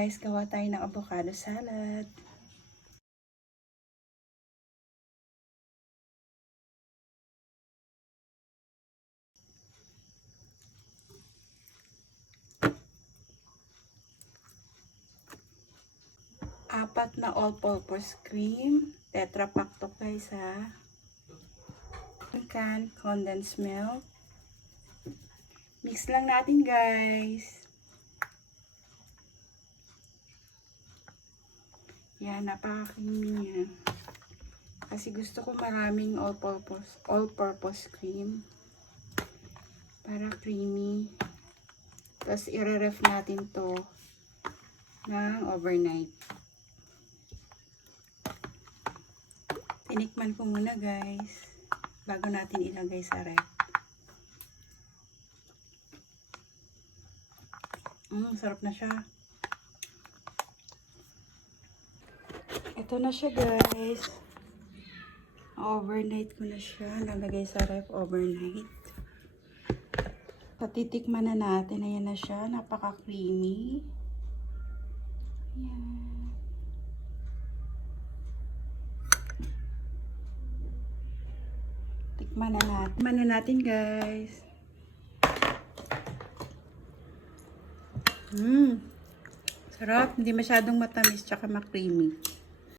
guys, gawa tayo ng avocado salad. Apat na all-purpose cream, Tetra Pak to guys ha. Can condensed milk. Mix lang natin guys. Yan, napaka-creamy niya. Kasi gusto ko maraming all-purpose cream. Para creamy. Tapos i-ref natin to ng overnight. Tinikman ko muna guys. Bago natin ilagay sa ref. Sarap na siya. Ito na siya guys. Overnight ko na siya. Nalagay sa ref overnight. Patitikman na natin. Ayan na siya. Napaka-creamy. Ayan. Tikman na natin. Tikman na natin guys. Sarap. Hindi masyadong matamis tsaka ma-creamy.